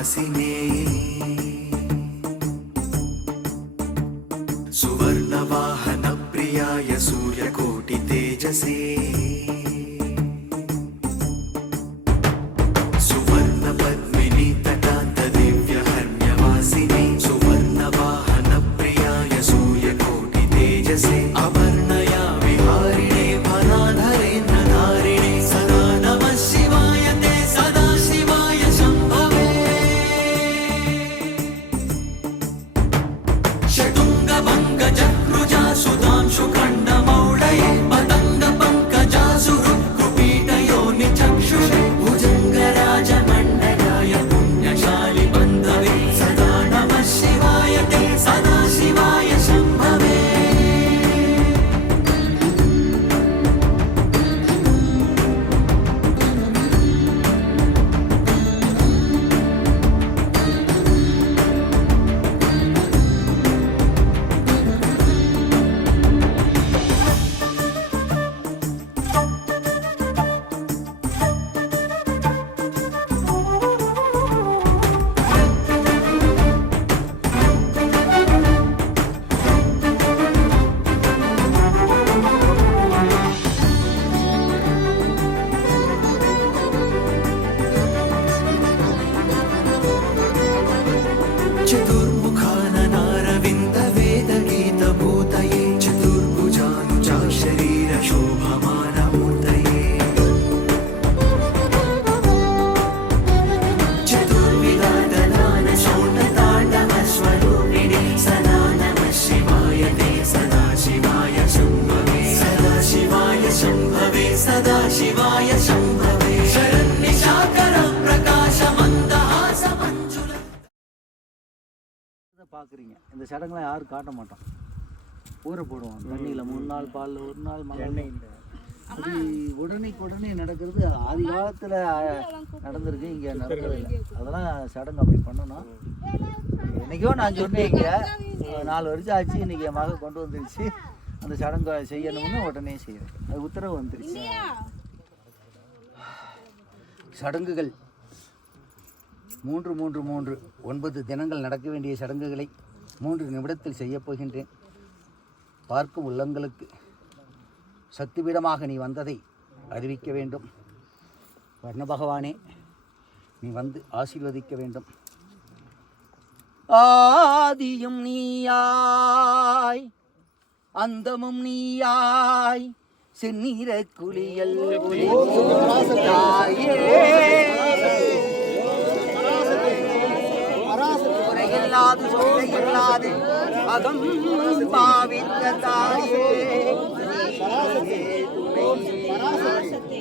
वासिने सुवर्णवाहन प्रियाय सूर्यकोटि तेजसे सुवर्ण पद्मिनी तटान्त दिव्य हर्म्यवासिने सुवर्णवाहन प्रियाय सूर्यकोटि तेजसे अवर्णया विहारिणे भनाधरेन्द्र धारिणे सदा नमः शिवाय ते सदा शिवाय शम्भवे षटुङ्गभङ्ग जग्रुजा सुधांशु खण्डमौळये पतङ्ग पङ्कजा सुहृत्कुपीटयोनि चक्षुषे भुजङ्गराजमण्डलाय पुण्यशालि बन्धवे सदा नमः शिवाय ते सदा शिवाय शम्भवे चतुर्मुखाननारविन्द वेदगीतभूतये चतुर्भुजानुजा शरीर शोभमानमूर्तये चतुर्विधाददान शोणताण्डवस्वरूपिणे सदा नमः शिवाय ते सदा शिवाय शम्भवे सदा शिवाय शम्भवे सदा शिवाय शम्भवे शरन्निशाकर प्रकाश मन्दहास मञ्जुल பார்க்குறீங்க. இந்த சடங்குலாம் யாரும் காட்ட மாட்டோம். ஊற போடுவோம் தண்ணியில் 3 நாள் பால் 1 நாள் மழை. அப்படி உடனே நடக்கிறது ஆதி காலத்தில் நடந்திருக்கு, இங்கே நடக்கிறதில்லை. அதெல்லாம் சடங்கு அப்படி பண்ணணும். என்றைக்கோ நான் சொன்னேன், இங்கே 4 வருஷம் ஆச்சு, இன்றைக்கி என் மக கொண்டு வந்துருச்சு. அந்த சடங்கை செய்யணும்னு உடனே செய்கிறேன். அது உத்தரவு வந்துருச்சு. சடங்குகள் 9 தினங்கள் நடக்க வேண்டிய சடங்குகளை 3 நிமிடத்தில் செய்யப் போகின்றேன். பார்க்கும் உள்ளங்களுக்கு சக்திபீடமாக நீ வந்ததை அறிவிக்க வேண்டும். வர்ண பகவானே, நீ வந்து ஆசீர்வதிக்க வேண்டும். ஆதியும் நீயாய் அந்தமும் நீயாய் செந்நீர குளியல் தாயே இல்லாது சொல்லையில்லாது அகம் பாவித்த தாயே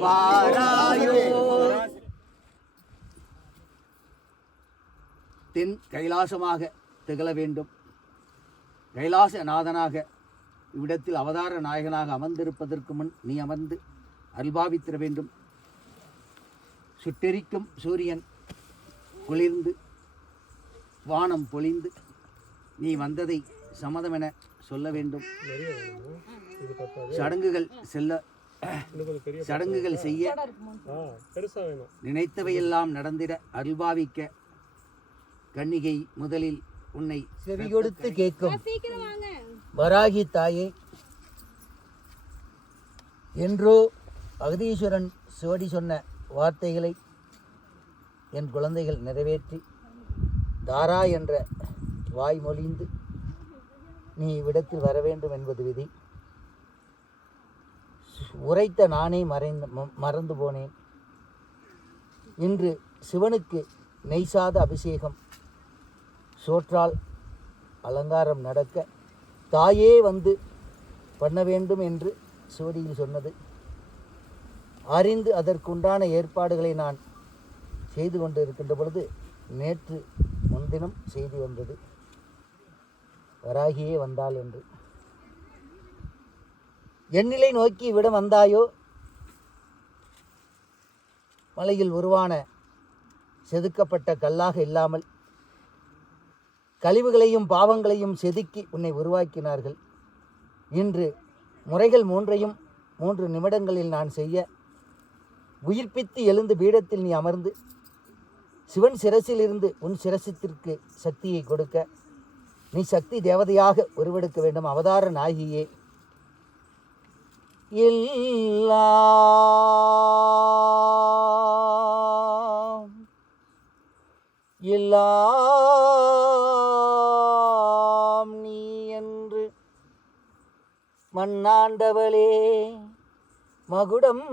வாராயோ. தென் கைலாசமாக திகழ வேண்டும். கைலாசநாதனாக இவ்விடத்தில் அவதார நாயகனாக அமர்ந்திருப்பதற்கு முன் நீ அமர்ந்து அருள்பாவித்திர வேண்டும். சுட்டெரிக்கும் சூரியன் குளிர்ந்து வானம் பொழிந்து நீ வந்ததை சம்மதமென சொல்ல வேண்டும். சடங்குகள் செய்ய நினைத்தவையெல்லாம் நடந்திட அருள்பாவிக்க கன்னிகை முதலில் உன்னை செவி கொடுத்து கேட்கும் வராகி தாயே, என்றோ அகதீஸ்வரன் சோடி சொன்ன வார்த்தைகளை என் குழந்தைகள் நிறைவேற்றி தாரா என்ற வாய் மொழிந்து நீ இவ்விடத்தில் வர வேண்டும் என்பது விதி. உரைத்த நானே மறந்து போனேன். இன்று சிவனுக்கு நெய்சாத அபிஷேகம், சோற்றால் அலங்காரம் நடக்க தாயே வந்து பண்ண வேண்டும் என்று சோடியில் சொன்னது. அறிந்து அதற்குண்டான ஏற்பாடுகளை நான் செய்து கொண்டு இருக்கின்ற பொழுது நேற்று முன்தினம் செய்தி வந்தது, வராகியே வந்தாள் என்று. என்னிலை நோக்கி இவ்விடம் வந்தாயோ, மலையில் உருவான செதுக்கப்பட்ட கல்லாக இல்லாமல் கழிவுகளையும் பாவங்களையும் செதுக்கி உன்னை உருவாக்கினார்கள். இன்று முறைகள் 3ஐயும் 3 நிமிடங்களில் நான் செய்ய உயிர்ப்பித்து எழுந்து பீடத்தில் நீ அமர்ந்து சிவன் சிரசில் இருந்து உன் சிரசத்திற்கு சக்தியை கொடுக்க நீ சக்தி தேவதையாக உருவெடுக்க வேண்டும். அவதார நாயகியே, எல்லாம் நீ என்று மண்ணாண்டவளே, மகுடம்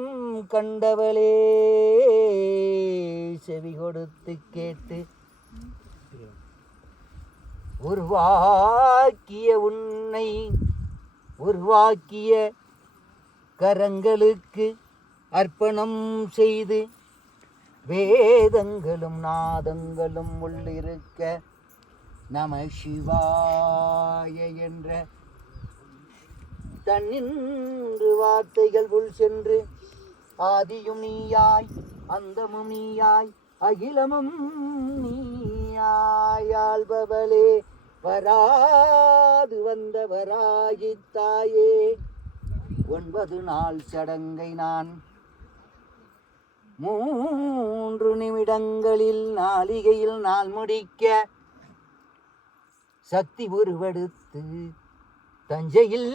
கண்டவளே, செவி கொடுத்து கேட்டு உருவாக்கிய உன்னை உருவாக்கிய கரங்களுக்கு அர்ப்பணம் செய்து வேதங்களும் நாதங்களும் உள்ளிருக்க நம சிவாய என்ற தன்னின்று வார்த்தைகள் உள் சென்று ஆதியும் நீயாய் அந்தமும் நீயாய் அகிலமும் நீயாய் ஆள்பவளே, வராது வந்த வராகித்தாயே, 9 நாள் சடங்கை நான் 3 நிமிடங்களில் நாளிகையில் நாள் முடிக்க சக்தி உருவெடுத்து தஞ்சையில்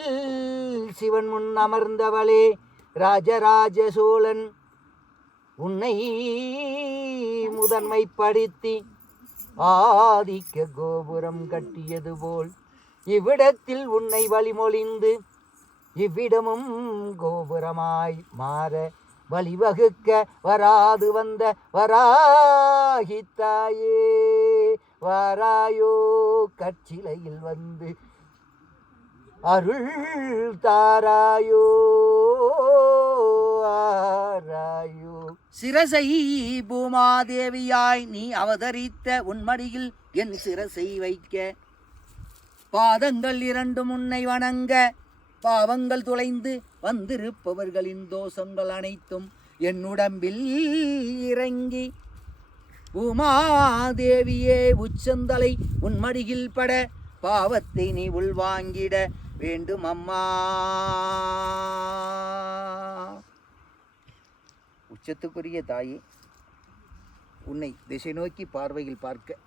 சிவன் முன் அமர்ந்தவளே, ராஜராஜ சோழன் உன்னை முதன்மைப்படுத்தி ஆதிக்க கோபுரம் கட்டியது போல் இவ்விடத்தில் உன்னை வழிமொழிந்து இவ்விடமும் கோபுரமாய் மாற வழிவகுக்க வராது வந்த வராகித்தாயே, வாராயோ கற்சிலையில் வந்து அருள் தாராயோ, ஆராயோ. சிரசை பூமாதேவியாய் நீ அவதரித்த உன்மடியில் என் சிரசை வைக்க பாதங்கள் 2 உன்னை வணங்க பாவங்கள் துளைந்து வந்திருப்பவர்களின் தோஷங்கள் அனைத்தும் என் உடம்பில் இறங்கி பூமாதேவியே உச்சந்தலை உன் மடியில் பட பாவத்தை நீ உள்வாங்கிட வேண்டும் அம்மா. உச்சத்துக்குரிய தாயே, உன்னை திசை நோக்கி பார்வையில் பார்க்க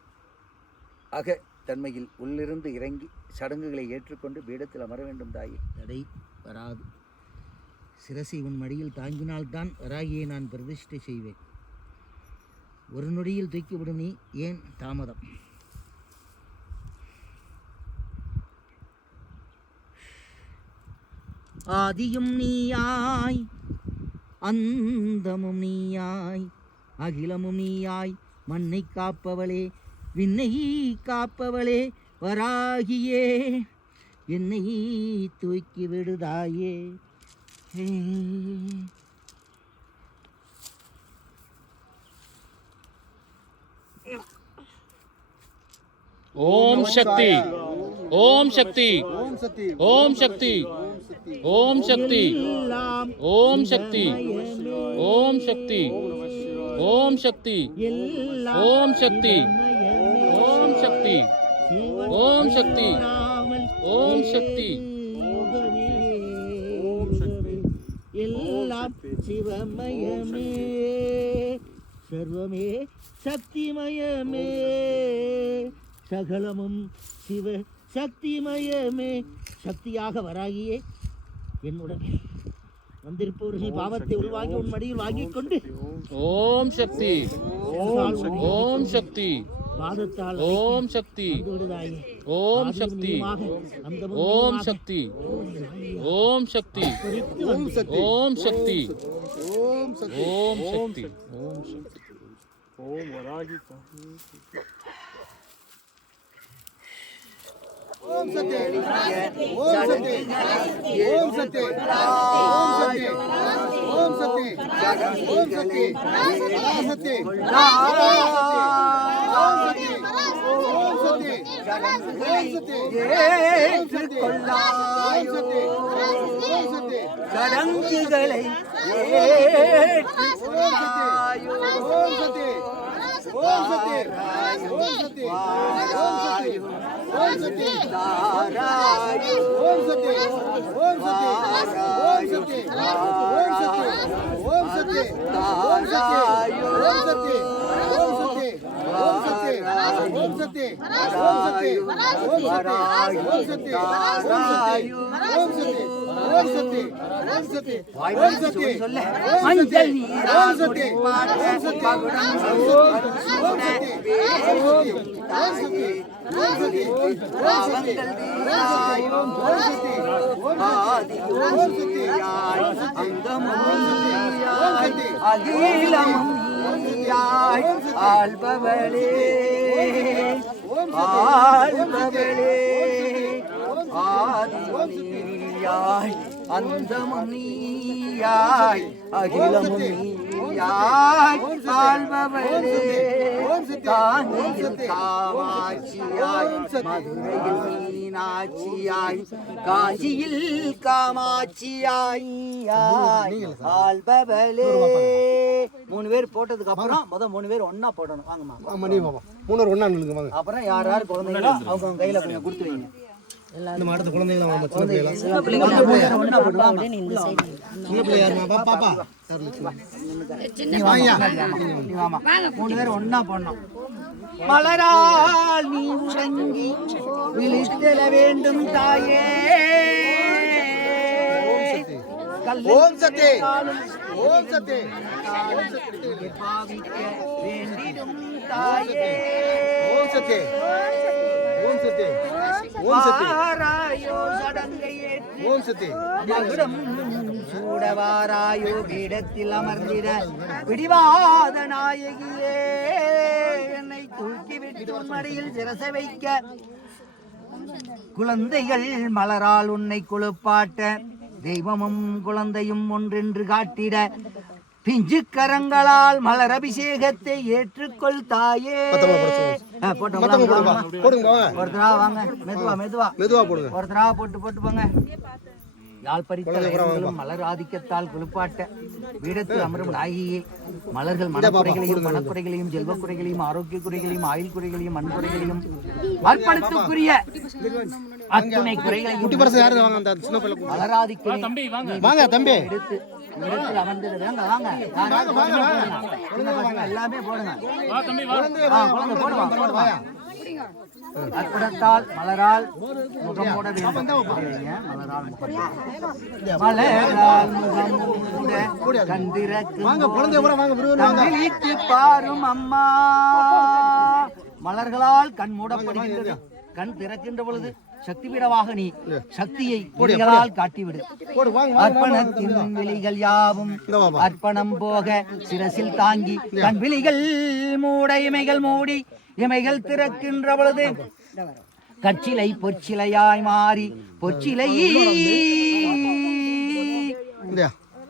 அக தன்மையில் உள்ளிருந்து இறங்கி சடங்குகளை ஏற்றுக்கொண்டு பீடத்தில் அமர வேண்டும் தாயே. தடை வராது. சிரசை உன் மடியில் தாங்கினால்தான் வராகியை நான் பிரதிஷ்டை செய்வேன். ஒரு நொடியில் தூக்கிவிடும் நீ ஏன் தாமதம்? ஆதியும் நீயாய் அந்தமும் நீயாய் அகிலமும் நீயாய் மண்ணை காப்பவளே விண்ணை காப்பவளே வராகியே என்னை தூக்கி விடுதாயே. ஓம் சக்தி ஓம் சக்தி ஓம் சக்தி ஓம் சக்தி ஓம் சக்தி ஓம் சக்தி ஓம் சக்தி ஓம் சக்தி ஓம் சக்தி ஓம் சக்தி ஓம் சக்தி எல்லாம் சிவமயமே சர்வமே சக்திமயமே சகலமும் சிவ சக்திமயமே. சக்தியாக வராகியே என்னுடன் வந்திருப்பவர்கள் பாவத்தை உள்வாங்கி உன் மடியில் வாங்கிக் கொண்டு ஓம் சக்தி ஓம் சக்தி பாதத்தால் ஓம் சக்தி ஓம் சக்தி ஓம் சக்தி ஓம் சக்தி ஓம் சக்தி ஓம் சக்தி ஓம் சக்தி ஓம் வராகி ஓம் சக்தி ஓம் சக்தி ஓம் சக்தி ஓம் சக்தி ஓம் சக்தி ஓம் சக்தி ஓம் சக்தி சடங்குகளை ஓம் சக்தி ஓம் சக்தி ஓம் சக்தி ஓம் சக்தி தாராயோ ஓம் சக்தி ஓம் சக்தி ஓம் சக்தி ஓம் சக்தி ஓம் சக்தி தாராயோ ஓம் சக்தி ஓம் சக்தி சக்தி ஓம் சக்தி ஓம் சக்தி தாராயு ஓம் சக்தி ஓம் சக்தி ஓம் சக்தி ஓம் சக்தி மஞ்சள் நீரால் பாட பகுடம் ஓம் சக்தி ஓம் சக்தி ஓம் சக்தி பாவங்கள் தீராய் ஓம் சக்தி ஆதி ஓம் சக்தி அங்கமும் அகிலமும் நீயாய் ஆள்பவளே ஆள்பவளே ஆதி நீயாய் அந்தமும் நீயாய் அகிலமும் நீயாய் ஆள்பவளே தானியில் காமாட்சியாய் மதுரையில் மீனாட்சியாய் காசியில் காமாட்சியாய் ஆள்பவளே. 3 பேர் போட்டதுக்கு அப்புறம் முதல் 3 பேர் ஒண்ணா போடணும். வாங்கம்மா 3 ஒண்ணா நில்லுங்க வாங்க. அப்புறம் யார் யார் குழந்தைங்களோ அவங்க கையில கொஞ்சம் கொடுத்து வைங்க. இந்த அடுத்த குழந்தைங்க வாங்க. சின்ன பிள்ளைங்க ஒண்ணா போடுவாங்க. சின்ன பிள்ளை யாருமா பாப்பா நீ வாமா 3 பேர் ஒண்ணா போடணும். மலரால் நீ உறங்கி விழித்தெழ வேண்டும் தாயே. ஓம் சக்தி ஓம் சக்தி பாவிக்க வேண்டிடும் தாயே. ஓம் சக்தி ஓம் சக்தி ஓம் சக்தி வாராயோ சடங்கை ஏற்றி ஓம் சக்தி மகுடம் சூடவாராயோ பீடத்தில் அமர்ந்திட பிடிவாத நாயகியே. என்னை தூக்கிவிட்டு மடியில் சிரச வைக்க குழந்தைகள் மலரால் உன்னை குளிப்பாட்ட தெய்வமும் குழந்தையும் ஒன்றென்று காட்டிட பிஞ்சு கரங்களால் மலர் அபிஷேகத்தை ஏற்றுக்கொள் தாயே. ஒருத்தரா வாங்க மெதுவா மெதுவா மெதுவா போடுங்க. ஒருத்தரா போட்டு போங்க. யாழ் பறித்த மலர் ஆதிக்கத்தால் குளிப்பாட்ட வீடத்தில் அமரும் நாயகியே. மலர்கள் மனக்குறைகளையும் மனக்குறைகளையும் செல்வக்குறைகளையும் ஆரோக்கிய குறைகளையும் ஆயுள் குறைகளையும் மண் குறைகளையும் அர்ப்பணித்துக்குரிய அத்துணை குறைகளையும் மலராதிக்க வாங்க தம்பி எடுத்து இடத்தில் அமர்ந்தது. வாங்க எல்லாமே போடுங்க. குழந்தை போடுவாங்க. அற்புதத்தால் மலரால் முகம் மூட வேண்டும். மலரால் முகம் கண்டிரக்கு பாரும் அம்மா. மலர்களால் கண் மூடப்படுகின்றது. கண் திறக்கின்ற பொழுது சக்தி பீடமாக நீ சக்தியை பொடிகளால் காட்டிவிடு. அர்ப்பணத்தின் விழிகள் யாவும் அர்ப்பணம் போக சிரசில் தாங்கி கண் விழிகள் மூட இமைகள் மூடி இமைகள் திறக்கின்ற பொழுது கற்சிலை பொற்சிலையாய் மாறி பொற்சிலை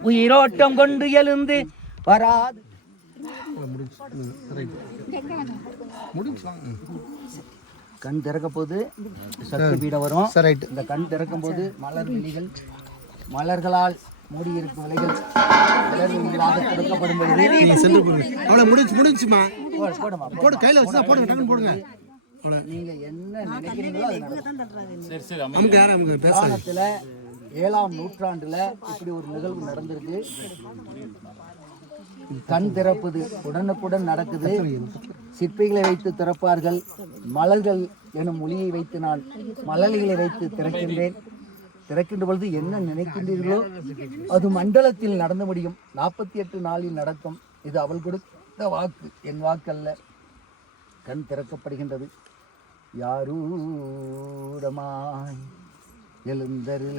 உயிரோட்டம் கொண்டு எழுந்து வராது. கண் திறக்கும் போது சக்தி பீடம் வரும். இந்த கண் திறக்கும் போது மலர் விழிகள் மலர்களால் மூடியிருக்கும் விலைகள் கொடுக்கப்படும் போடு கையில வச்சு போடுங்க டக்குன்னு போடுங்க. நீங்க என்ன நினைக்கிறீங்களோ பேசத்துல 7ஆம் நூற்றாண்டுல இப்படி ஒரு நிகழ்வு நடந்திருக்கு. கண் திறப்பது உடனுக்குடன் நடக்குது. சிற்பிகளை வைத்து திறப்பார்கள். மலர்கள் எனும் மொழியை வைத்து நான் மலர்களை வைத்து திறக்கின்றேன். திறக்கின்ற பொழுது என்ன நினைக்கின்றீர்களோ அது மண்டலத்தில் நடந்து முடியும். 48 நாளில் நடக்கும். இது அவள் கொடுத்த வாக்கு, என் வாக்கல்ல. கண் திறக்கப்படுகின்றது. யாரூடமாய் எழுந்தருள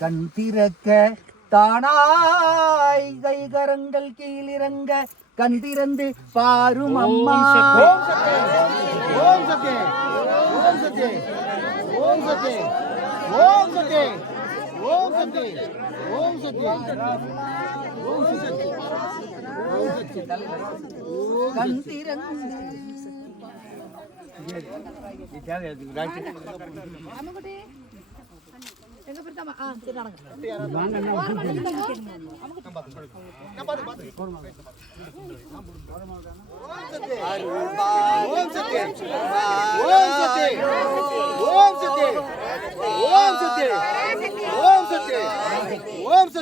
கண் திறக்க தானாய் கைகரங்கள் கீழிறங்க கண் திறந்து பாரும் அம்மா. ஓம் சக்தி ஓம் சக்தி ஓம் சக்தி ஓம் சக்தி ஓம் சக்தி ஓம் சக்தி ஓம் சக்தி ஓம் சக்தி கண் திறந்து ஓம் சக்தி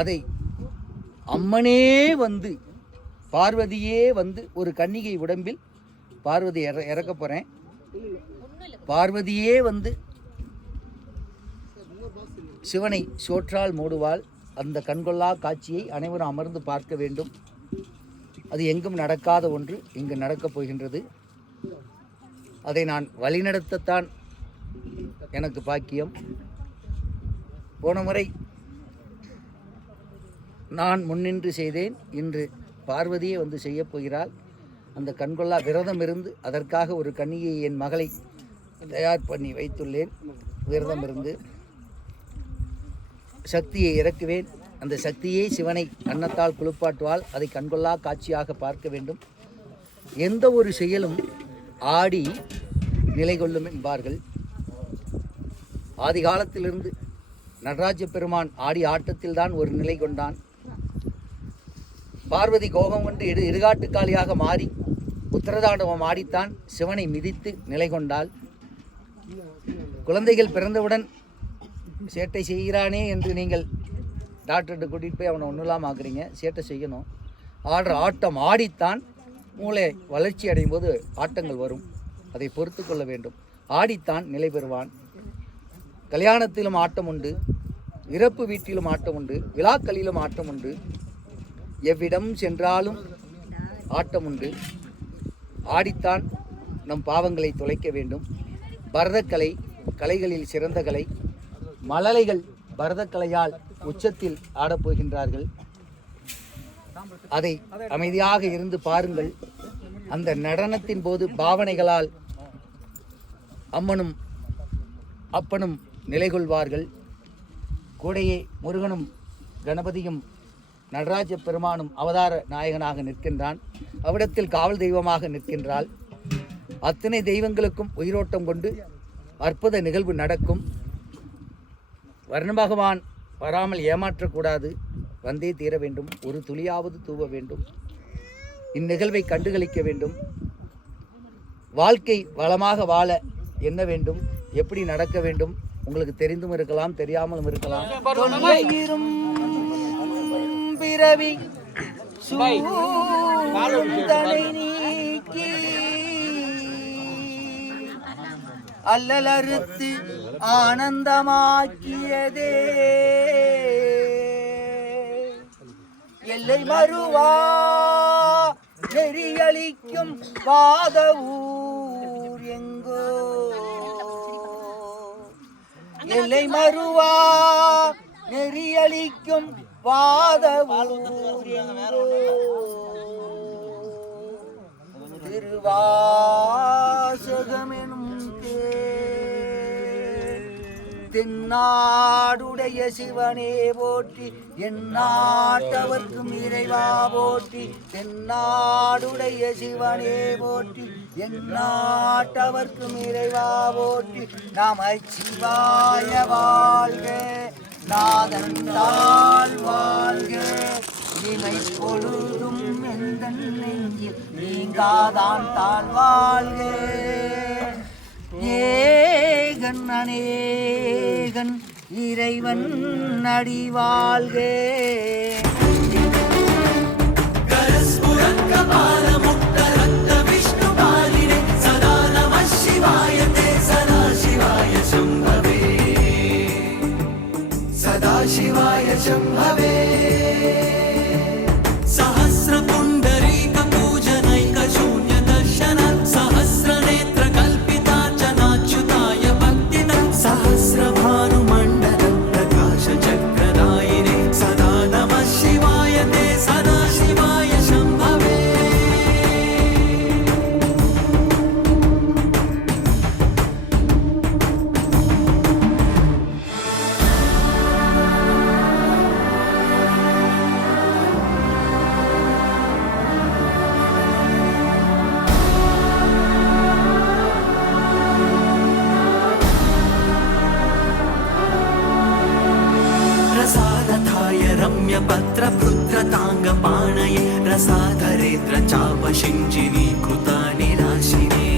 அதை அம்மனே வந்து பார்வதியே வந்து ஒரு கன்னிகை உடம்பில் பார்வதி இறக்க போகிறேன். பார்வதியே வந்து சிவனை சோற்றால் மூடுவாள். அந்த கண்கொள்ளா காட்சியை அனைவரும் அமர்ந்து பார்க்க வேண்டும். அது எங்கும் நடக்காத ஒன்று இங்கு நடக்கப் போகின்றது. அதை நான் வழிநடத்தத்தான் எனக்கு பாக்கியம். போன முறை நான் முன்னின்று செய்தேன். இன்று பார்வதியே வந்து செய்யப் போகிறாள். அந்த கண்கொள்ளா விரதம் இருந்து அதற்காக ஒரு கன்னியை என் மகளை தயார் பண்ணி வைத்துள்ளேன். விரதம் இருந்து சக்தியை இறக்குவேன். அந்த சக்தியை சிவனை அன்னத்தால் குளிப்பாட்டுவாள். அதை கண்கொள்ளா காட்சியாக பார்க்க வேண்டும். எந்த ஒரு செயலும் ஆடி நிலை கொள்ளும் என்பார்கள். ஆதி காலத்திலிருந்து நடராஜ பெருமான் ஆடி ஆட்டத்தில் தான் ஒரு நிலை கொண்டான். பார்வதி கோபம் கொண்டு இடுகாட்டுக்காளியாக மாறி உத்தரதாண்டவம் ஆடித்தான் சிவனை மிதித்து நிலை கொண்டாள். குழந்தைகள் பிறந்தவுடன் சேட்டை செய்கிறானே என்று நீங்கள் டாக்டர்கிட்ட கூட்டிகிட்டு போய் அவனை ஒன்றும் இல்லாமல் ஆக்குறீங்க. சேட்டை செய்யணும். ஆடுற ஆட்டம் ஆடித்தான் மூளை வளர்ச்சி அடையும் போது ஆட்டங்கள் வரும். அதை பொறுத்து கொள்ள வேண்டும். ஆடித்தான் நிலை பெறுவான். கல்யாணத்திலும் ஆட்டம் உண்டு, இறப்பு வீட்டிலும் ஆட்டம் உண்டு, விழாக்களிலும் ஆட்டம் உண்டு, எவ்விடம் சென்றாலும் ஆட்டம் உண்டு. ஆடித்தான் நம் பாவங்களை தொலைக்க வேண்டும். பரதக்கலை கலைகளில் சிறந்த கலை. மழலைகள் பரதக்கலையால் உச்சத்தில் ஆடப்போகின்றார்கள். அதை அமைதியாக இருந்து பாருங்கள். அந்த நடனத்தின் போது பாவனைகளால் அம்மனும் அப்பனும் நிலை கொள்வார்கள். கூடையே முருகனும் கணபதியும் நடராஜ பெருமானும் அவதார நாயகனாக நிற்கின்றான். அவ்விடத்தில் காவல் தெய்வமாக நிற்கின்றாள். அத்தனை தெய்வங்களுக்கும் உயிரோட்டம் கொண்டு அற்புத நிகழ்வு நடக்கும். வர்ண பகவான் வராமல் ஏமாற்றக்கூடாது. வந்தே தீர வேண்டும். ஒரு துளியாவது தூவ வேண்டும். இந்நிகழ்வை கண்டுகளிக்க வேண்டும். வாழ்க்கை வளமாக வாழ என்ன வேண்டும், எப்படி நடக்க வேண்டும் உங்களுக்கு தெரிந்தும் இருக்கலாம், தெரியாமலும் இருக்கலாம். பிறவி சூழ்ந்தனை நீக்கி அல்லலறுத்து ஆனந்தமாக்கியதே எல்லை மறுவா நெறியளிக்கும் வாத ஊர் எங்கோ எல்லை மறுவா நெறியளிக்கும் வாத ஊர் எங்கோ திருவாசகமெனும் தென்னாடுடைய சிவனே போற்றி எந்நாட்டவர்க்கும் இறைவா போற்றி தென்னாடுடைய சிவனே போற்றி எந்நாட்டவர்க்கும் இறைவா போற்றி நமச்சிவாய வாழ்க நாதன் தாழ் வாழ்க நிலை பொழுதும் எந்த நெஞ்சில் நீங்காதான் தாழ் வாழ்க ஏகன் அநேகன் இறைவன் அடி வாழ்க शिवाय शंभवे सहस्र पुंडरीक पूजनैक शून्य दर्शन सहस्र नेत्र कल्पितार्चनाच्युताय भक्तिदा सहस्र भानुमण्डल प्रकाश चक्रदायिने सदा नमः शिवाय ते सदा शिवाय शंभवे पत्रभृत्रताङ्गपाणये रसाधरेत्र चापशिञ्जिनी कृतानि राशिने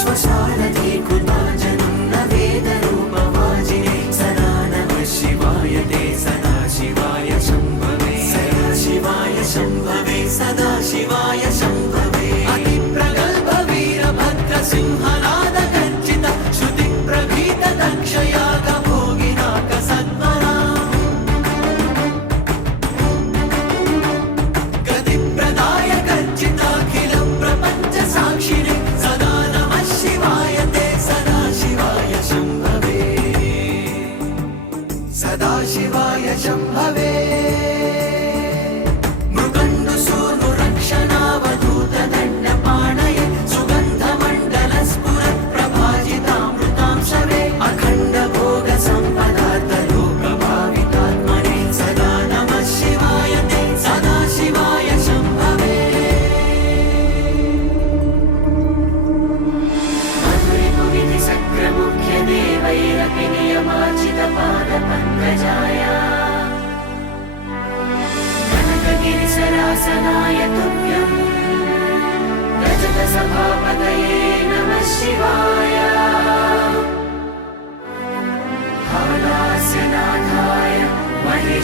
श्वशारदे कृता जनं न वेदरूपवाजिने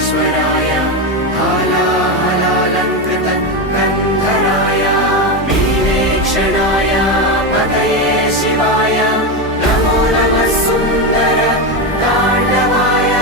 ईश्वराय हालाहलालङ्कृत गन्धराय वीरेक्षणाय पतये शिवाय नमो नमः सुन्दर ताण्डवाय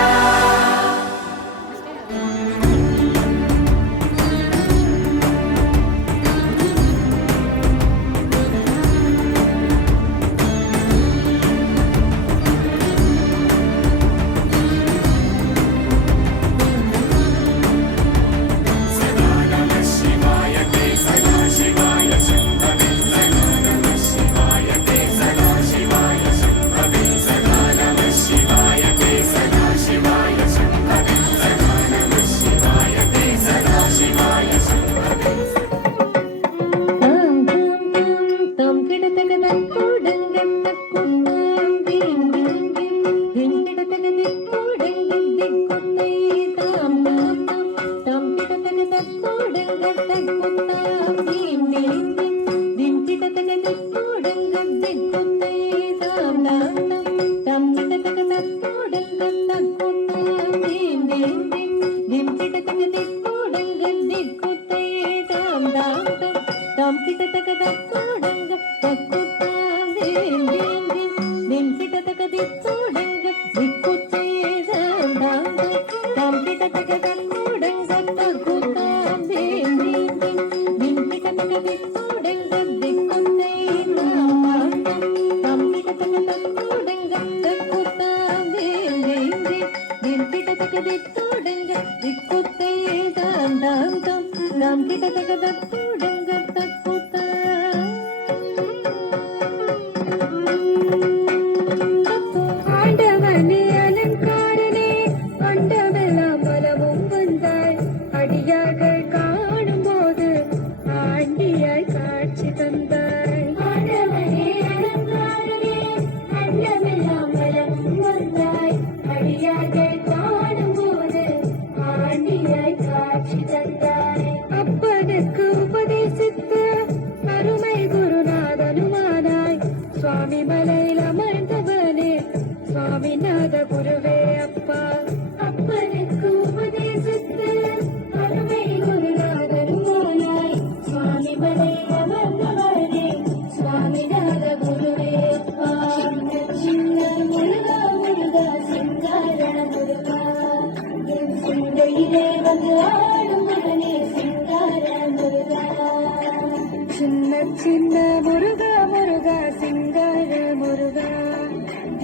சின்ன முருகா முருகா சிங்கார முருகா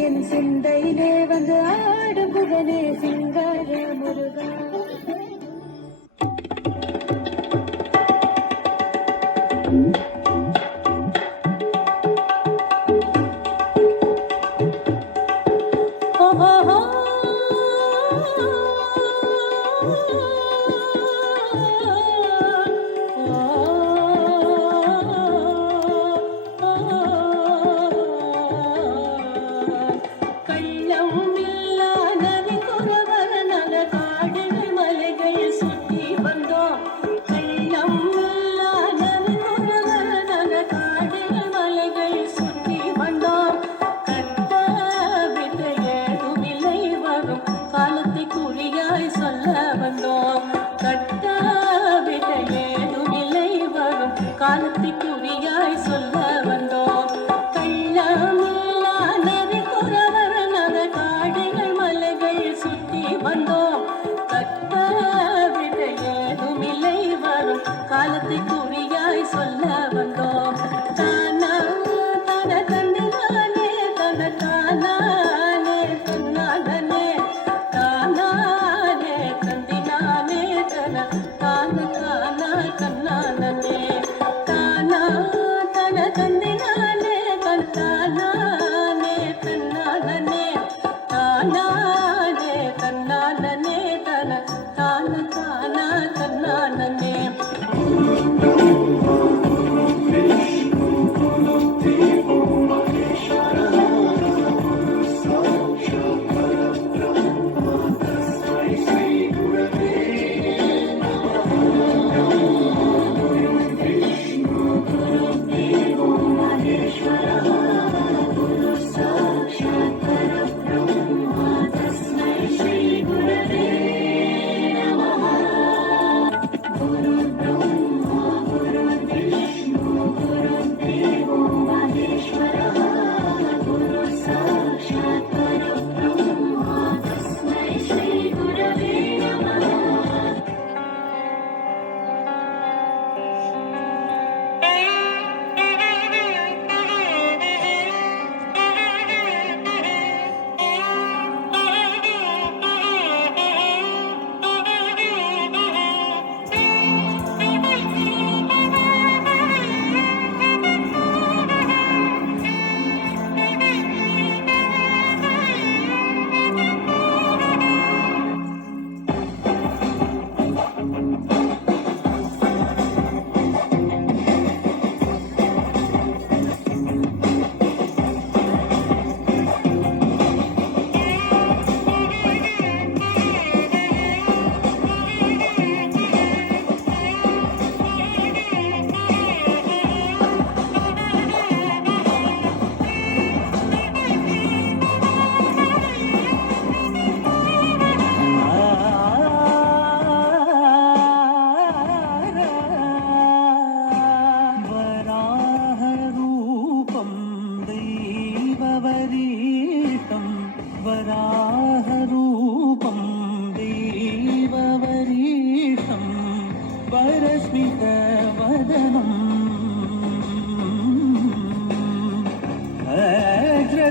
என் சிந்தையிலே வந்து ஆடும் புகனே சிங்கார முருகா. கள்ளம் இல்லா நதி குறவர்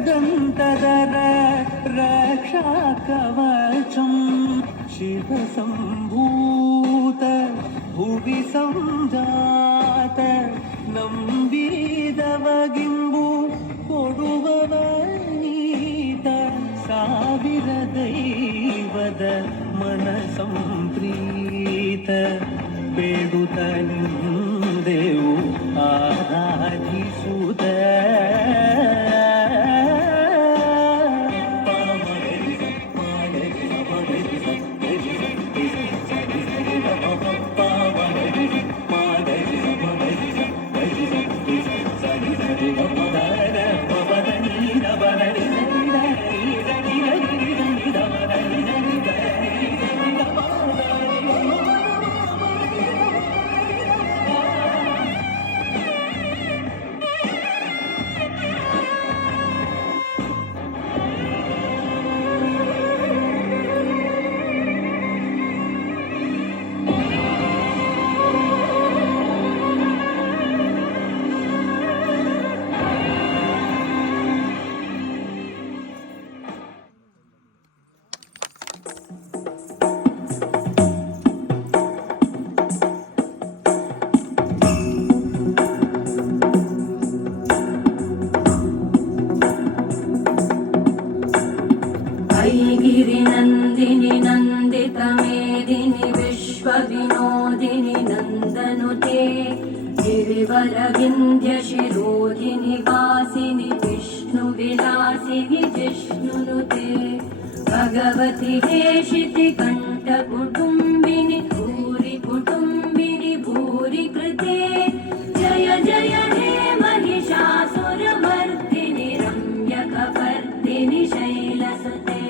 निरन्तदर रक्षाकवचं शिवसम्भूत भुवि सञ्जात नम्बिदवगिम्बु कोडुववनीत ಸಾವಿರ ದೈವದ ಮನಸಂಪ್ರೀತ ಬೇಡುತ್ತಲಿಂದೆವು ಆರಾಧಿಸುತ್ತ गिरिनन्दिनि नन्दितमेदिनि विश्वविनोदिनि नन्दनुते गिरिवरविन्ध्यशिरोधिनि वासिनि विष्णुविलासिनि जिष्णुनुते भगवति हेशिति कण्ठकुटुम्बिनि भूरि कुटुम्बिनि भूरि कृते जय जय हे महिषासुरमर्दिनि रम्यकपर्दिनि शैलसुते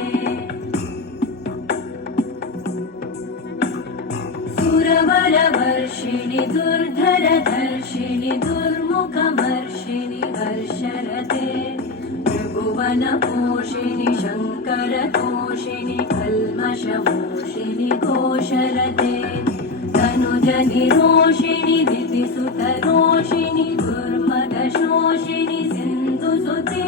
सुरवरवर्षिणि दुर्धरधर्षिणि दुर्मुखमर्षिणि हर्षरते त्रिभुवनपोषिणि शङ्करतोषिणि कल्मषमोषिणि घोषरते तनुजनिरोषिणि दितिसुतरोषिणि दुर्मदशोषिणि सिन्धुसुते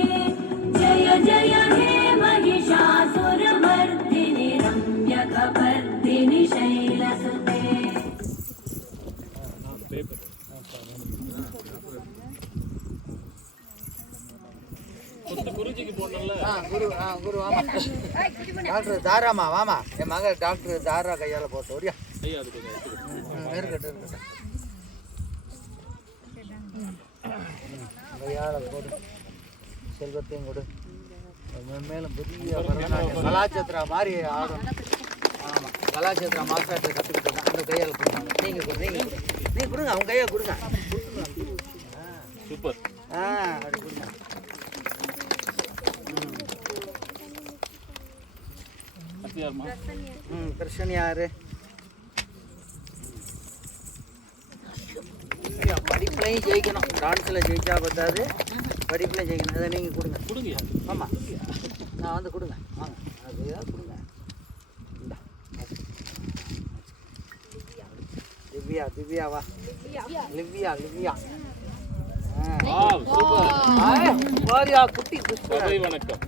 जय जय हे महिषासुरमर्दिनि रम्यकपर्दिनि शैलसुते குருஜிக்கு போடணும்ல. குரு வாமா. டாக்டர் தாராமா வாமா. என் மக டாக்டர் தாரா கையால போட்டு வரியா? ஐயா அது கொஞ்சம் எடுத்துக்கோ. இருக்கட்டும். கையால போடு. செல்வத்தையும் கொடு. மேலும் புதிய பரதநாட்டியம் கலாச்சேத்ரா மாதிரி ஆடும். ஆமாம், கலாச்சேத்ரா மாஸ்டர்கிட்ட கற்றுக்கிட்டு அந்த கையால் கொடுப்பாங்க. நீங்கள் கொடுங்க, அவங்க கையால் கொடுங்க. சூப்பர். அப்படி கொடுங்க. கிருஷ்ணன் யாரு? படிப்புலையும் ஜெயிக்கணும். டான்ஸில் ஜெயிச்சா பார்த்தாது, படிப்புலையும் ஜெயிக்கணும். அதை நீங்கள் கொடுங்க. ஆமாம், நான் வந்து கொடுங்க. வாங்க, அது கொடுங்க. திவ்யா வா. லிவ்யா குட்டி வணக்கம்.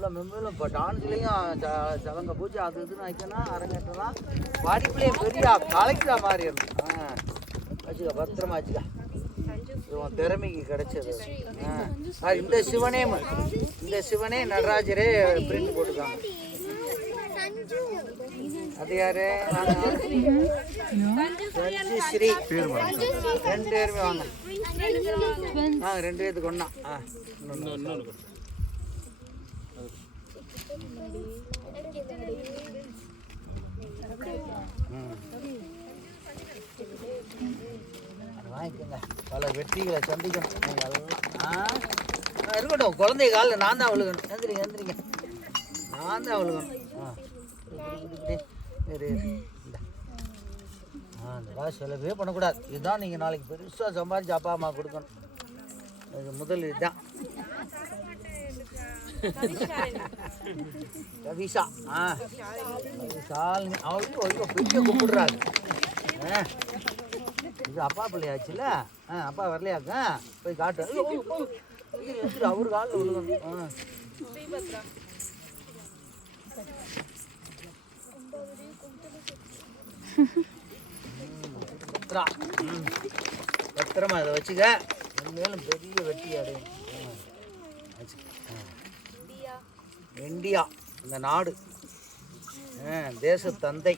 நல்லா மென்மேலும் இப்போ டான்ஸ்லேயும் சலங்க பூஜை அது இதுன்னு வைக்கணும், அரங்கேற்றலாம். படிப்புலேயே பெரிய கலெக்டரா மாதிரி இருக்கும். வச்சுக்க, பத்திரமா வச்சுக்க. இது உன் திறமைக்கு கிடைச்சது. இந்த சிவனே நடராஜரே பிரிண்ட் போட்டுக்காங்க. அது யாரு? ஸ்ரீ. ரெண்டு பேருமே வாங்க. ரெண்டு பேருக்கு ஒன்றா. வாங்கிக்கோங்க. பல வெற்றிகளை சந்திக்கணும். இருக்கட்டும், குழந்தை காலில் நான் தான் விழுகணும். எந்திரிங்க. நான் தான் விழுகணும். அந்த காசு செலவே பண்ணக்கூடாது. இதுதான் நீங்கள் நாளைக்கு பெருசாக சம்பாதிச்சு அப்பா அம்மா கொடுக்கணும். அது முதல் இதுதான். கவிஷா. ஷாலினி. அவளுக்கு பெரிய கூப்பிடுறாரு. இது அப்பா பிள்ளையாச்சுல. அப்பா வரலையாக்கா? போய் காட்டு. அவரு காலில் விழுகணும். பத்திரமா இதை வச்சுக்க. மேலும் பெரிய வெட்டி அடையும். இந்தியா இந்த நாடு தேச தந்தை.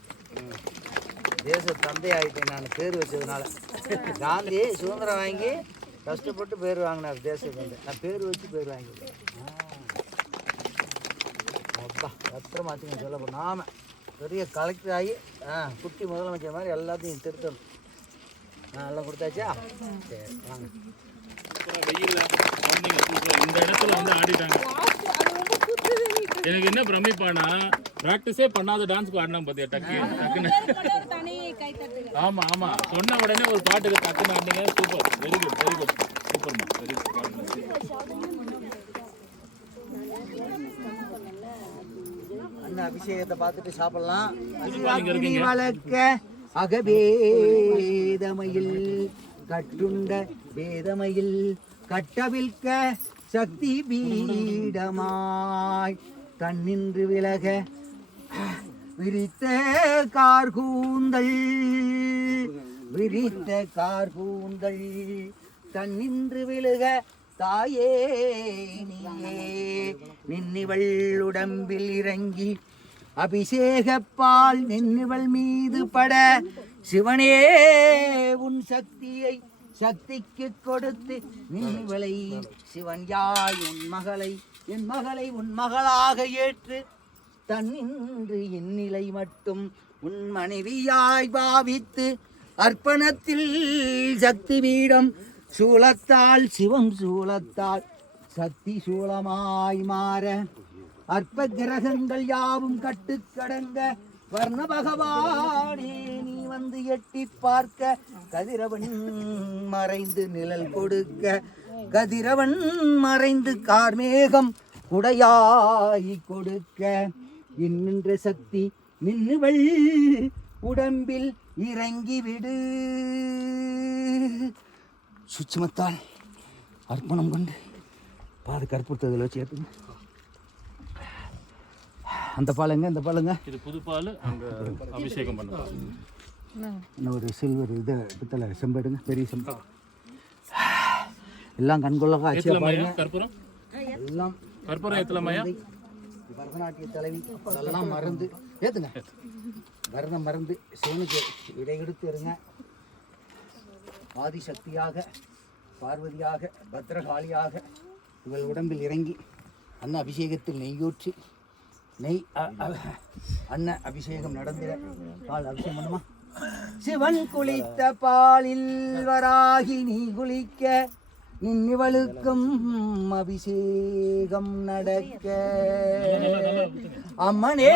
தேச தந்தை ஆகிட்டேன் நான் பேர் வச்சதுனால. காந்தி சுதந்திரம் வாங்கி கஷ்டப்பட்டு பேர் வாங்கினார் தேச தந்தை. நான் பேர் வச்சு பேர் வாங்கிட்டேன். அப்பா பத்திரமா வச்சுங்க. சொல்ல நாம பெரிய கலெக்டர் ஆகி குட்டி முதலமைச்சர் மாதிரி எல்லாத்தையும் திருத்தணும். எல்லாம் கொடுத்தாச்சா? சரி வாங்க. இந்த இடத்துல வந்து ஆடிட்டாங்க. எனக்கு என்ன பிரமிப்பானா, பிராக்டிஸே பண்ணாத டான்ஸ்க்கு ஆடினா பார்த்தியா டக்குன்னு. ஆமா ஆமா, சொன்ன உடனே ஒரு பாட்டுக்கு டக்குன்னு ஆடினீங்க. Super, very good very good, சூப்பர்மா, வெரி அண்ணா அபிஷேகத்தை பார்த்துட்டு சாப்பிடலாம். வளர்க்க அகபேதமையில் கட்டுண்ட வேதமையில் கட்டவிழ்க்க சக்தி பீடமாய் தன்னின்று விலக விரித்த கார்கூந்தல் விரித்த கார்கூந்தல் தன்னின்று விழுக தாயே நீயே நின்னிவள் உடம்பில் இறங்கி அபிஷேகப்பால் நின்னிவள் மீது பட சிவனே உன் சக்தியை சக்திக்கு கொடுத்து நின்னிவளை சிவன் யாய் உன் மகளை என் மகளை உன் மகளாக ஏற்று தன்னின்று இந்நிலை மட்டும் உன் மனைவியாய் பாவித்து அர்ப்பணத்தில் சக்தி பீடம் சூலத்தால் சிவம் சூலத்தால் சக்தி சூலமாய் மாற அற்ப கிரகங்கள் யாவும் கட்டுக்கடங்க வர்ண பகவானே நீ வந்து எட்டி பார்க்க கதிரவன் மறைந்து நிழல் கொடுக்க கதிரவன் மறைந்து கார்மேகம் குடையாய் கொடுக்க இன்னென்ற சக்தி நின்னுவள் உடம்பில் இறங்கிவிடு சுட்சமத்தால் அர்ப்பணம் கொண்டு பாது கற்பூரத்தில் வச்சு ஏற்றுங்க. அந்த பாலுங்க இந்த பாலுங்க இது புது பால். அங்கே அபிஷேகம் பண்ணுவாங்க. இன்னும் ஒரு சில்வர் இது பித்தளை செம்பெடுங்க, பெரிய செம்பு. எல்லாம் கண்கொள்ளக ஆச்சு பாருங்க. கற்பூரம் எல்லாம் கற்பூரம் ஏற்றலாமையா? பரதநாட்டிய தலைவி அதெல்லாம் மறந்து ஏற்றுங்க. பரதம் மறந்து சிவனுக்கு இடையெடுத்து இருங்க. ஆதிசக்தியாக பார்வதியாக பத்ரகாளியாக இவள் உடம்பில் இறங்கி அன்ன அபிஷேகத்தில் நெய்யூற்றி நெய் அன்ன அபிஷேகம் நடந்திட பால் அபிஷேகம் பண்ணுமா? சிவன் குளித்த பாலில் வராகி நீ குளிக்க நின்னிவளுக்கும் அபிஷேகம் நடக்க அம்மனே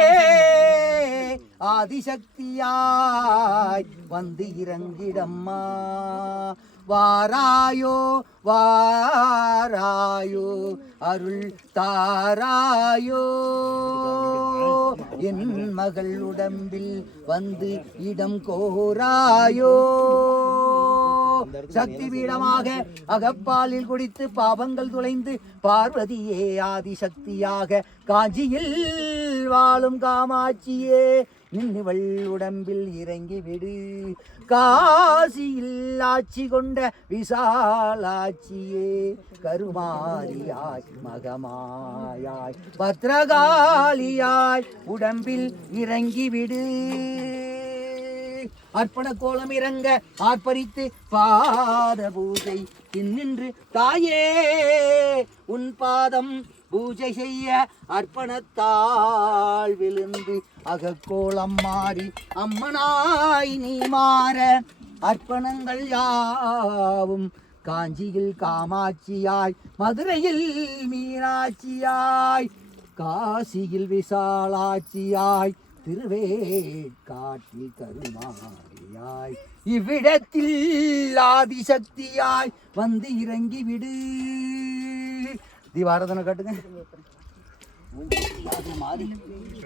ஆதிசக்தியாய் வந்து இறங்கிடம்மா வாராயோ வாராயோ அருள் தாராயோ என் மகள் உடம்பில் வந்து இடம் கோராயோ சக்தி பீடமாக அகப்பாலில் குடித்து பாவங்கள் துளைந்து பார்வதியே ஆதிசக்தியாக காஞ்சியில் வாழும் காமாட்சியே நின்னிவள் உடம்பில் இறங்கி விடு காசியில் ஆட்சி கொண்ட விசாலாட்சியே கருமாரியாய் மகமாயாய் பத்ரகாளியாய் உடம்பில் இறங்கி விடு அர்ப்பண கோலம் இறங்க ஆர்ப்பரித்து பாத பூஜை நின்று தாயே உன் பாதம் பூஜை செய்ய அர்ப்பணத்தால் விழுந்து அகக்கோலம் மாறி அம்மனாய் நீ மாற அர்ப்பணங்கள் யாவும் காஞ்சியில் காமாட்சியாய் மதுரையில் மீனாட்சியாய் காசியில் விசாலாட்சியாய் திருவேற்காட்டில் கருமாரியாய் இவ்விடத்தில் ஆதிசக்தியாய் வந்து இறங்கி விடு. தீபாரதனை காட்டுங்க.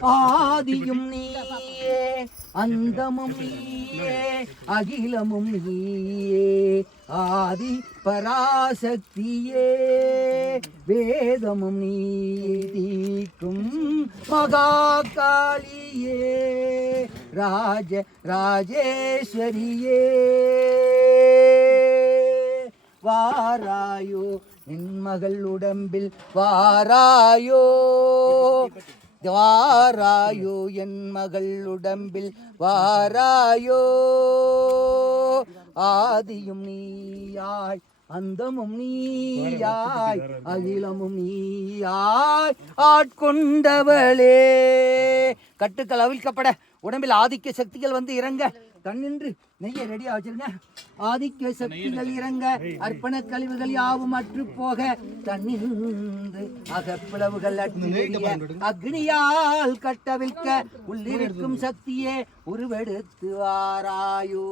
ஆதியும் நீயே அந்தமும் நீயே அகிலமும் நீயே ஆதி பராசக்தியே வேதமும் நீதிக்கும் மகாகாளியே ராஜேஸ்வரியே வாராயோ என் மகள் உடம்பில் வாராயோ வாராயோ என் மகள் உடம்பில் வாராயோ ஆதியும் நீயாய் அந்தமும் நீயாய் அகிலமும் நீயாய் ஆட்கொண்டவளே கட்டுக்கள் அவிழ்க்கப்பட உடம்பில் ஆதிக்க சக்திகள் வந்து இறங்க தன்னின்று நெய்யை ரெடியா வச்சிருங்க ஆதிக்க சக்திகள் இறங்க அர்ப்பண கழிவுகள் யாவும் அற்று போக தன்னின்று அகப்பிளவுகள் அக்னியால் கட்டவிழ்க்க உள்ளிருக்கும் சக்தியே உருவெடுத்து வாராயோ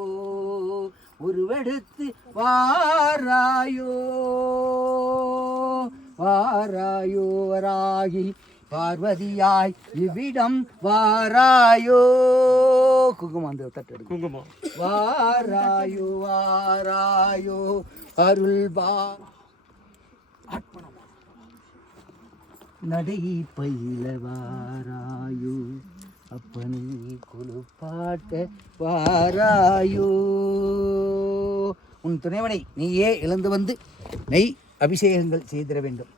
உருவெடுத்து வாராயோ வாராயோ வராகி பார்வதியாய் இவ்விடம் வாராயோ குங்குமம் அந்த தட்டு குங்குமம் வாராயோ வாராயோ அருள்பா நடை பயில வாராயோ அப்பனை குழுப்பாட்ட வாராயோ உன் துணைவனை நீயே எழுந்து வந்து நெய் அபிஷேகங்கள் செய்திட வேண்டும்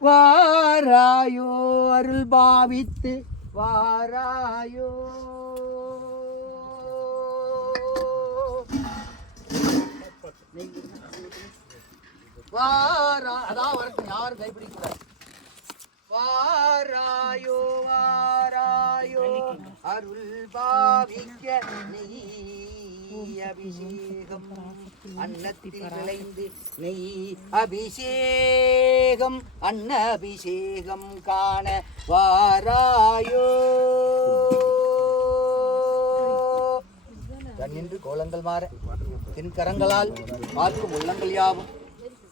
வாராயோ அருள் பாவித்து வாராயோ அதான் வரட்டும் யாரும் கைப்பிடிக்கூடாது வாராயோ வாராயோ அருள் பாவிக்க நெய் அபிஷேகம் அன்னத்தில் விளைந்து நெய் அபிஷேகம் அன்ன அபிஷேகம் காண வாராயோ கண்ணின்று கோலங்கள் மாற தின் கரங்களால் பார்க்கும் உள்ளங்கள் யாவும்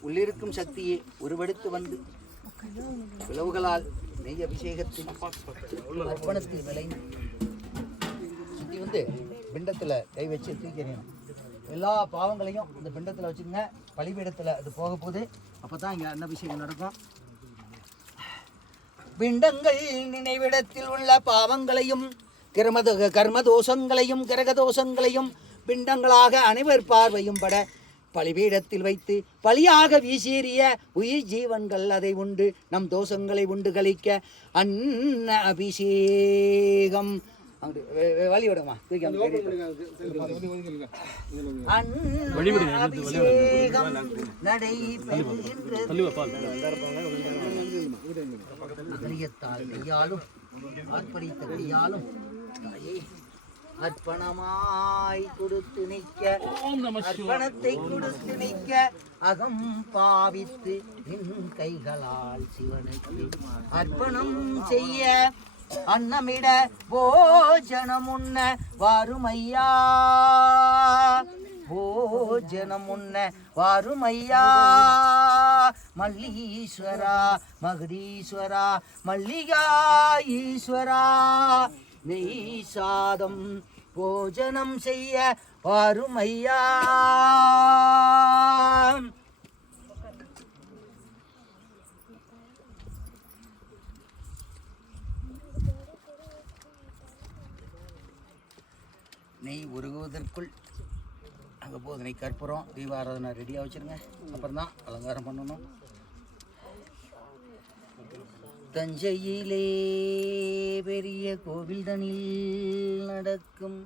உள்ளிருக்கும் சக்தியை உருவெடுத்து வந்து பிளவுகளால் நெய் அபிஷேகத்தின் அர்ப்பணத்தில் விளைந்து சுற்றி வந்து பிண்டத்தில் கை வச்சு தூக்கிறேன் எல்லா பாவங்களையும் இந்த பிண்டத்தில் வச்சுக்கோங்க பலிபீடத்தில் அது போக போகுது அப்போ தான் இங்கே அன்னபிஷேகம் நடக்கும் பிண்டங்கள் நினைவிடத்தில் உள்ள பாவங்களையும் கர்மதோஷங்களையும் கிரகதோஷங்களையும் பிண்டங்களாக அனைவர் பார்வையும் பட பலிபீடத்தில் வைத்து பலியாக வீசேறிய உயிர் ஜீவன்கள் அதை உண்டு நம் தோஷங்களை உண்டு கழிக்க அன்ன அபிஷேகம் வழி விடுமா அபிஷேகம் நடைபெறுகின்றது கையாலும் ஆர்ப்பணித்த கையாலும் அர்ப்பணமாய் கொடுத்து நிற்க அர்ப்பணத்தை கொடுத்து நிற்க அகம் பாவித்து நின் கைகளால் சிவனுக்கு அர்ப்பணம் செய்ய அன்னமிட போஜனம் உண்ண வாருமையா போஜனம் உண்ண வாருமையா மல்லீஸ்வரா மகதீஸ்வரா மல்லிகா ஈஸ்வரா நெய் சாதம் போஜனம் செய்ய வாருமையா நெய் உருகுவதற்குள் அங்கே போதனை கற்பூரம் தீபாராதனை ரெடியாக வச்சுருங்க அப்புறம் தான் அலங்காரம் பண்ணணும் தஞ்சையிலே பெரிய கோவில்தனில் நடக்கும்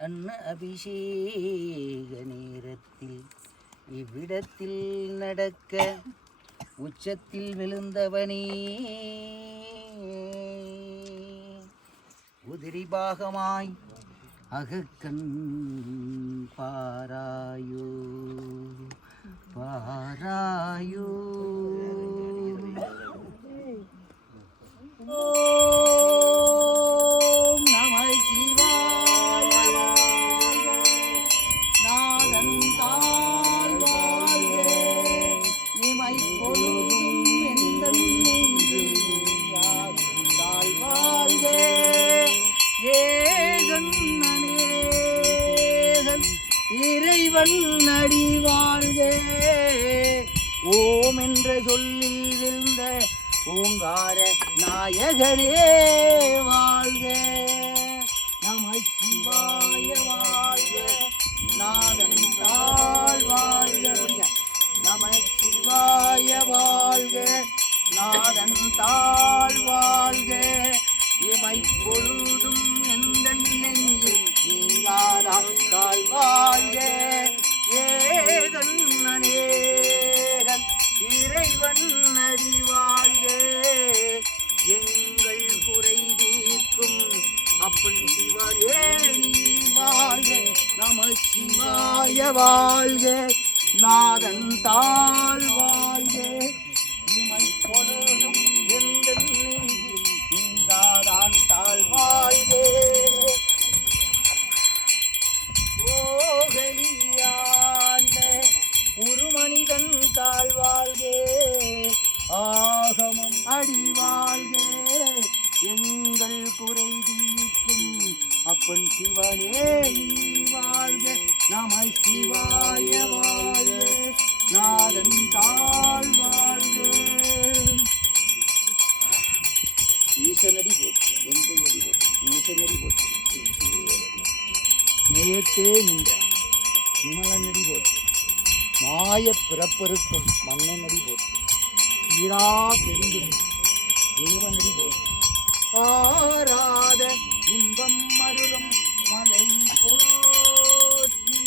அன்ன அபிஷேக நேரத்தில் இவ்விடத்தில் நடக்க உச்சத்தில் விழுந்தவனே உதிரி பாகமாய் அகக்கண் பாராயோ பாராயோ ஓம் நம சிவாய நாதன் தாழ் வாழ்க இமை பொழுதும் எந்த நெஞ்சில் அடி வாழ்க. ஓம் என்ற சொல்லில் விழுந்த ஓங்கார நாயகனே வாழ்க. நமச்சிவாய வாழ்க. நாதன் தாழ் வாழ்க. நமச்சிவாய வாழ்க. நாதன் தாழ் வாழ்க. இமை பொழுதும் எந்த நெஞ்சில் நீங்காதான் தாழ் வாழ்க. ஏகன் அநேகன் இறைவன் அடி வாழ்க. எங்கள் குறை தீர்க்கும் அப்பன் சிவனே நீ வாழ்க. நமச்சிவாய வாழ்க. நாதன் தாழ் வாழ்க. இமை பொழுதும் எந்த நெஞ்சில் நீங்காதான் தாழ் வாழ்க. ஓகலியாண்ட ஒரு மனிதன் தாழ் வாழ்க. ஆகமம் அடி வாழ்க. எங்கள் குறை தீர்க்கும் அப்பன் சிவனே நீ வாழ்க. நம சிவாய வாழ்க. நாதன் தாழ் வாழ்க. ஈசனடி போட்டு எந்த அடி போட்டு ஈசனடி போட்டு நேர்த்தே நின்ற விமலனடி போட்டு மாய பிறப்பருக்கும் மன்னனடி போட்டு ஈரா பெருந்துரை தேவனடி போட்டு ஆராத இன்பம் அருளும் மலை போற்றி.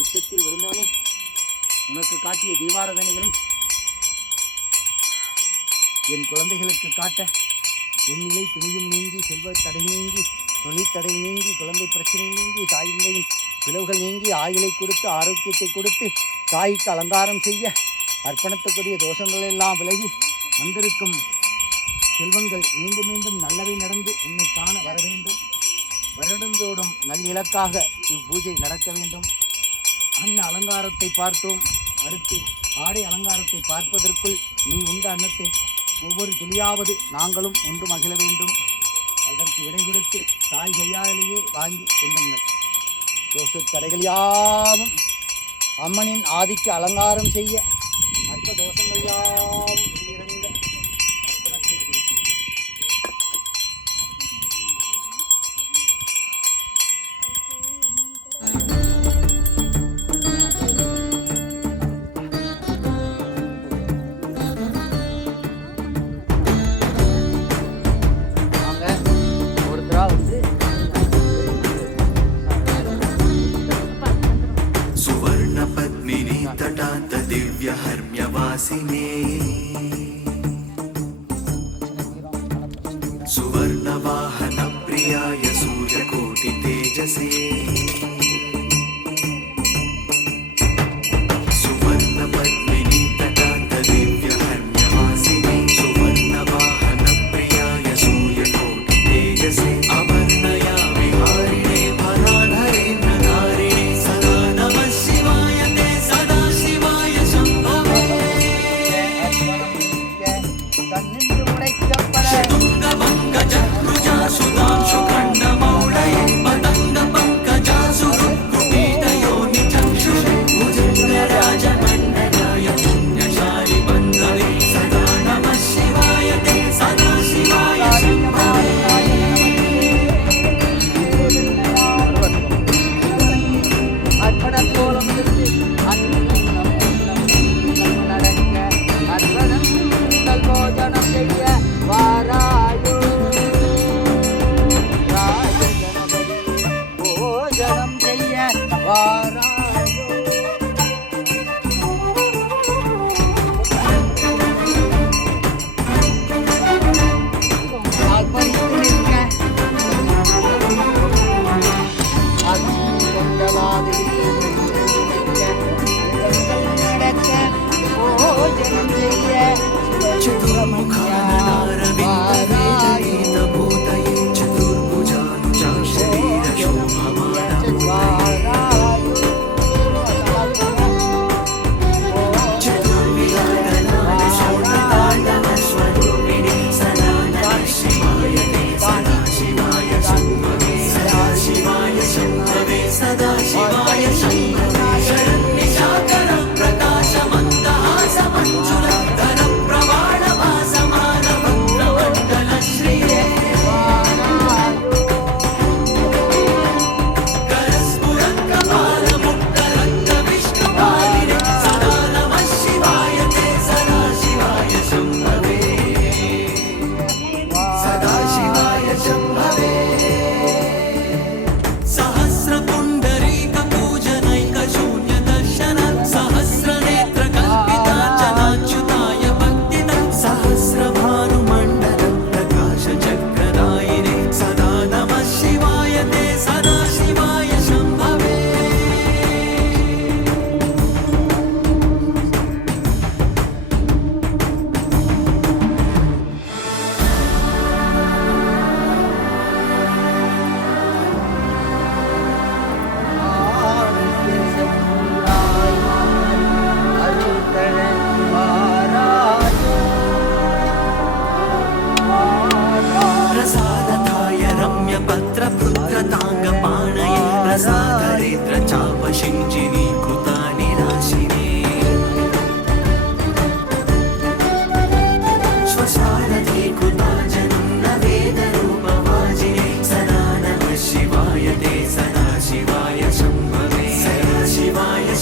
உச்சத்தில் விழுந்தாலே உனக்கு காட்டிய தீபாராதனைகளை என் குழந்தைகளுக்கு காட்ட எண்ணிலை துணியும் நீங்கி செல்வ தடை நீங்கி தொழிற்தடை நீங்கி குழந்தை பிரச்சனை நீங்கி தாயின்மையின் பிளவுகள் நீங்கி ஆயுளை கொடுத்து ஆரோக்கியத்தை கொடுத்து தாய்க்கு அலங்காரம் செய்ய அர்ப்பணத்துக்குரிய தோஷங்கள் எல்லாம் விலகி வந்திருக்கும் செல்வங்கள் மீண்டும் மீண்டும் நல்லவை நடந்து உன்னை காண வர வேண்டும். வருடந்தோடும் நல் இலக்காக இப்பூஜை நடக்க வேண்டும். அன்ன அலங்காரத்தை பார்த்தோம். அடுத்து ஆடை அலங்காரத்தை பார்ப்பதற்குள் நீ உண்ட அன்னத்தை ஒவ்வொரு துளியாவது நாங்களும் உண்டு மகிழ வேண்டும். அதற்கு விடை கொடுத்து தாய் கையாலேயே வாங்கி கொண்டனர். தோஷ தடைகள் யாவும் அம்மனின் ஆதிக்கு அலங்காரம் செய்ய அற்ப தோஷங்கள் யாவும் இறங்க அர்ப்பணத்தை கொடுக்கும். सुवर्णपद्मिनी तटान्त दिव्यहर्म्यवासिने सुवर्णवाहनप्रियाय सूर्यकोटितेजसे सुवर्णपद्मिनी तटान्त दिव्यहर्म्यवासिने सुवर्णवाहनप्रियाय सूर्यकोटितेजसे अवर्णया विहारिणे भराधरेन्द्रधारिणे सदा नमः शिवाय ते सदा शिवाय शम्भवे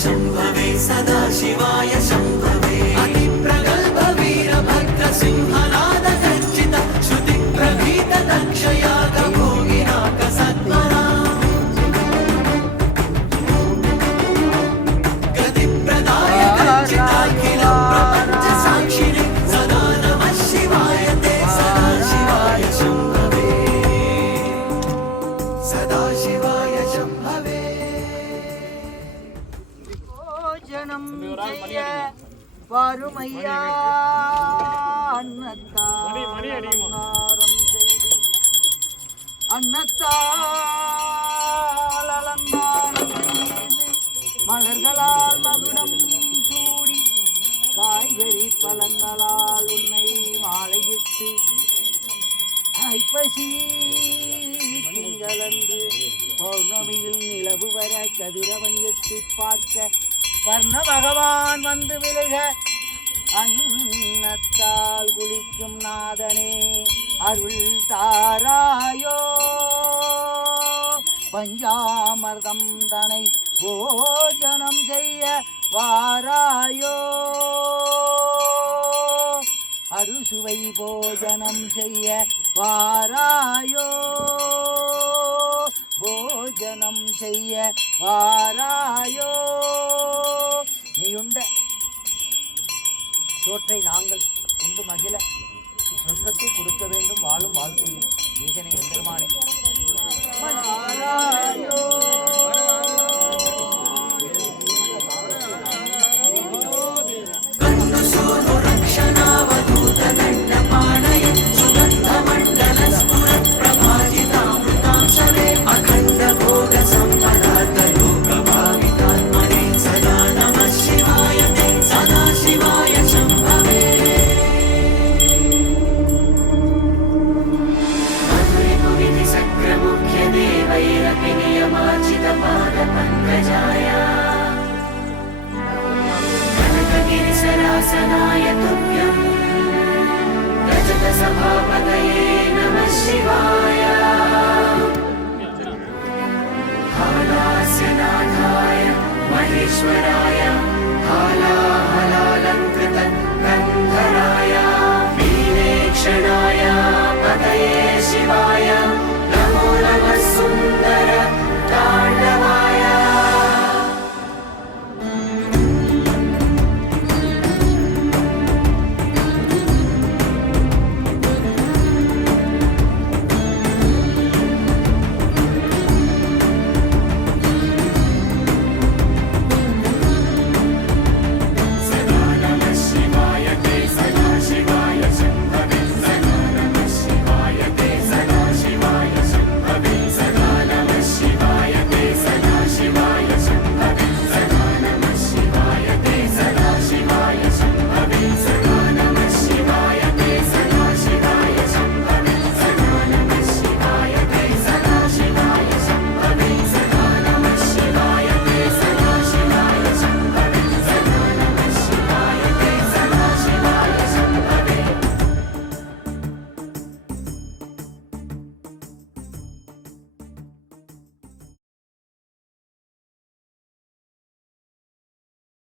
शम्भवे सदाशिवाय शम्भवे अतिप्रगल्भ वीरभद्र सिंहनाद गर्जित श्रुतिप्रभीत दक्षयाग भोगिनाक सत्वरा गतिप्रदाय गर्जिताखिल प्रपञ्च साक्षिणे सदा नमः शिवाय ते सदाशिवाय शम्भवे सदाशिवाय शम्भवे ஜனம் செய்ய வறுமையா அன்னத்தால் அலங்காரம் செய்து அன்னத்தால் அலங்காரம் செய்து மலர்களால் மகுடம் சூடி காய்கறி பழங்களால் உன்னை மாலையிட்டு ஐப்பசி திங்களன்று பௌர்ணமியில் நிலவு வர கதிரவன் எட்டி பார்க்க வர்ண பகவான் வந்து விழுக அன்னத்தால் குளிக்கும் நாதனே அருள் தாராயோ பஞ்சாமிர்தம் தனை போஜனம் செய்ய வாராயோ அறுசுவை போஜனம் செய்ய வாராயோ போஜனம் செய்ய வாராயோ நீயுண்ட சோற்றை நாங்கள் உண்டு மகிழ சொர்க்கத்தை கொடுக்க வேண்டும் வாழும் வாழ்க்கையில் ஈசனை எம்பெருமானே வாராயோ रक्षणावधूतदण्डपाणय सुगन्धमण्डलस्फुरत्प्रभाजितामृतां शरे अखण्डभोगसम्पदार्थयोगभावितात्मने सदा नमः शिवाय ते सदाशिवाय शम्भवे मधुरिपुविधिसक्रमुख्यदेवैरपि नियमार्जितपादपङ्कजाय गिरिसरासनाय तुभ्यं रजतसभापतये नमः शिवाय हालास्यनाथाय महेश्वराय